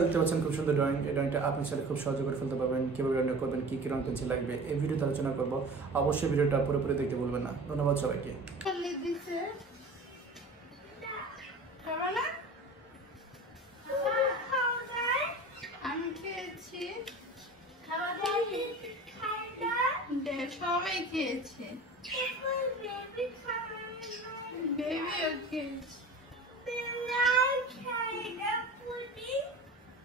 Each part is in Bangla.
দেখতে পাচ্ছেন খুব সুন্দর ড্রয়িং। এই ড্রয়িংটা আপনি চাইলে খুব সহজে করে ফেলতে পারবেন। কীভাবে ড্রয়িং করবেন, কী কী রং পেন্সিল লাগবে এই ভিডিওতে আলোচনা করবো। অবশ্যই ভিডিওটা পুরোপুরি দেখতে ভুলবেন না। ধন্যবাদ সবাইকে। সবাই খেয়েছে, বেবিও খেয়েছে,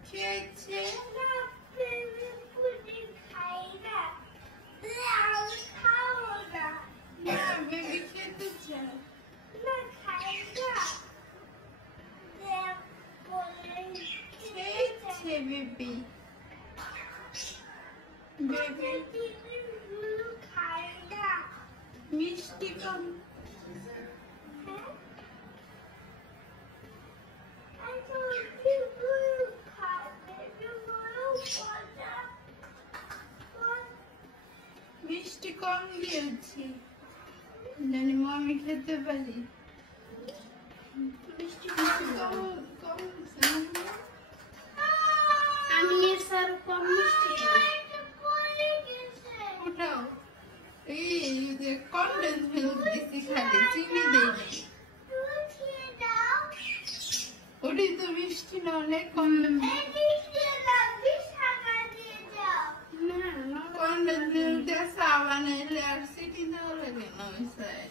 খেয়েছে বেবি খেতে চায় খেয়েছে বেবি বেবি মিষ্টি কম মিষ্টি কম দিয়েছি জানি আমি খেতে পারি। মিষ্টি কম আমি এর স্যার কম মিষ্টি ওটাও এই যে কন্ডেন্স মিল্ক দিছি, খালি চিনি দেই ওটাই তো মিষ্টি না, অনেক কন্ডেন্স কন্ডেন্স মিল্ক দিয়ে চা বানাইলে আর চিনি দেওয়া লাগে না। ওই সাইড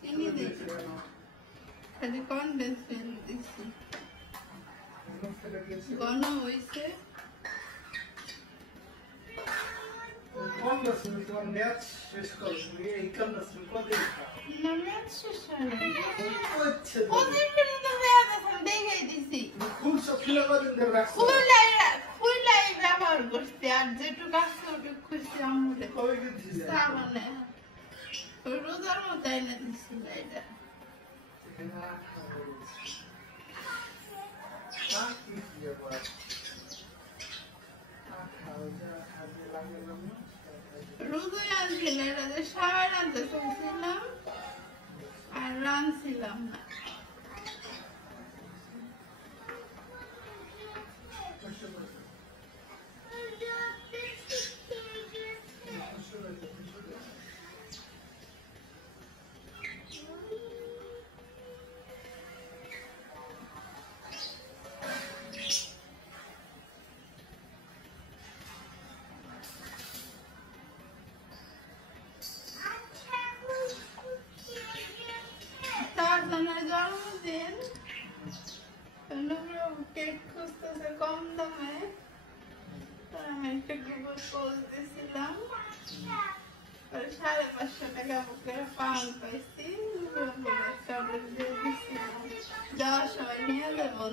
চিনি দিই, খালি কন্ডেন্স মিল্ক দিছি। ঘন হয়েছে ব্যবহার করছি আর যেটুকু আছে ওটুকু খুশি আমলে সাবানে রোজার মতো এনে দিছিল। এটা রোদে আনছিল, এটা যে সবাই রাঁধতে চাইছিলাম আর রাঁধছিলাম না। জন্মদিন কেক খুঁজতেছে কম দামে, আমি একটা গুগল পোজ দিয়েছিলাম, 550 টাকা বুকের পাউন্ড পাইছি, যাওয়ার সময় নিয়ে যাবো।